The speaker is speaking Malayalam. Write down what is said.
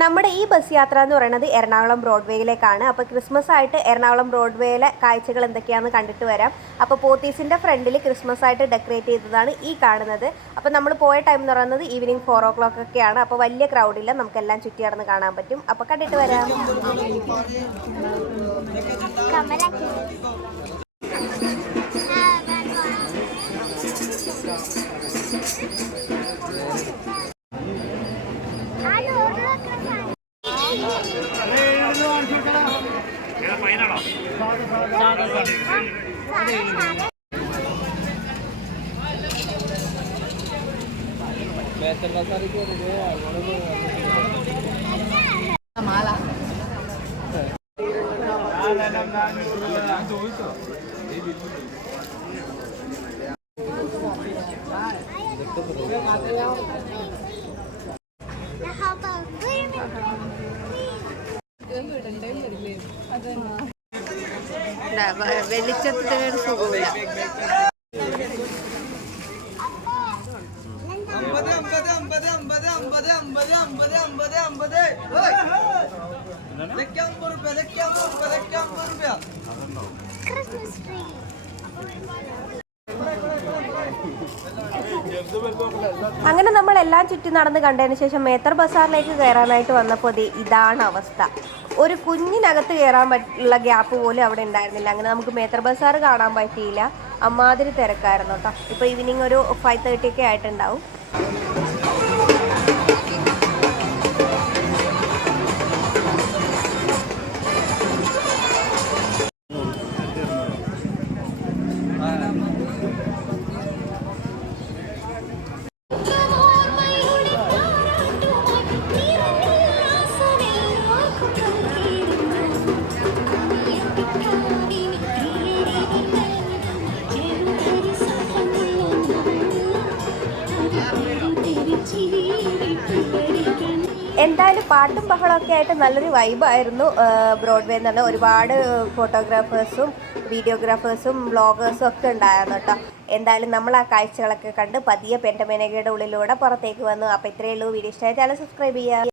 നമ്മുടെ ഈ ബസ് യാത്ര എന്ന് പറയുന്നത് എറണാകുളം ബ്രോഡ്വേയിലേക്കാണ്. അപ്പോൾ ക്രിസ്മസ് ആയിട്ട് എറണാകുളം ബ്രോഡ്വേയിലെ കാഴ്ചകൾ എന്തൊക്കെയാണെന്ന് കണ്ടിട്ട് വരാം. അപ്പോൾ പോത്തീസിൻ്റെ ഫ്രണ്ടിൽ ക്രിസ്മസ് ആയിട്ട് ഡെക്കറേറ്റ് ചെയ്തതാണ് ഈ കാണുന്നത്. അപ്പോൾ നമ്മൾ പോയ ടൈം എന്ന് പറയുന്നത് ഈവനിങ് 4 o'clock ഒക്കെയാണ്. അപ്പോൾ വലിയ ക്രൗഡില്ല, നമുക്കെല്ലാം ചുറ്റി നടന്ന് കാണാൻ പറ്റും. അപ്പോൾ കണ്ടിട്ട് വരാം. വെളിച്ചത്തിന് സുഖമില്ല. അങ്ങനെ നമ്മളെല്ലാം ചുറ്റി നടന്ന് കണ്ടതിന് ശേഷം മേത്തർ ബസാറിലേക്ക് കയറാനായിട്ട് വന്നപ്പോൾ ഇതാണ് അവസ്ഥ. ഒരു കുഞ്ഞിനകത്ത് കയറാൻ പറ്റുള്ള ഗ്യാപ്പ് പോലും അവിടെ ഉണ്ടായിരുന്നില്ല. അങ്ങനെ നമുക്ക് മേത്തർ ബസാർ കാണാൻ പറ്റിയില്ല. അമ്മാതിരി തിരക്കായിരുന്നു കേട്ടോ. ഇപ്പോൾ ഈവനിങ് ഒരു 5:30 ഒക്കെ ആയിട്ടുണ്ടാവും. എന്തായാലും പാട്ടും ബഹളമൊക്കെ ആയിട്ട് നല്ലൊരു വൈബായിരുന്നു ബ്രോഡ്വേ എന്ന് പറഞ്ഞാൽ. ഒരുപാട് ഫോട്ടോഗ്രാഫേഴ്സും വീഡിയോഗ്രാഫേഴ്സും വ്ളോഗേഴ്സും ഒക്കെ ഉണ്ടായിരുന്നു കേട്ടോ. എന്തായാലും നമ്മൾ ആ കാഴ്ചകളൊക്കെ കണ്ട് പതിയെ പെൻറ്റമേനകയുടെ ഉള്ളിലൂടെ പുറത്തേക്ക് വന്നു. അപ്പോൾ ഇത്രയേ ഉള്ളൂ. വീഡിയോ ഇഷ്ടമായ ചാനൽ സബ്സ്ക്രൈബ് ചെയ്യുക.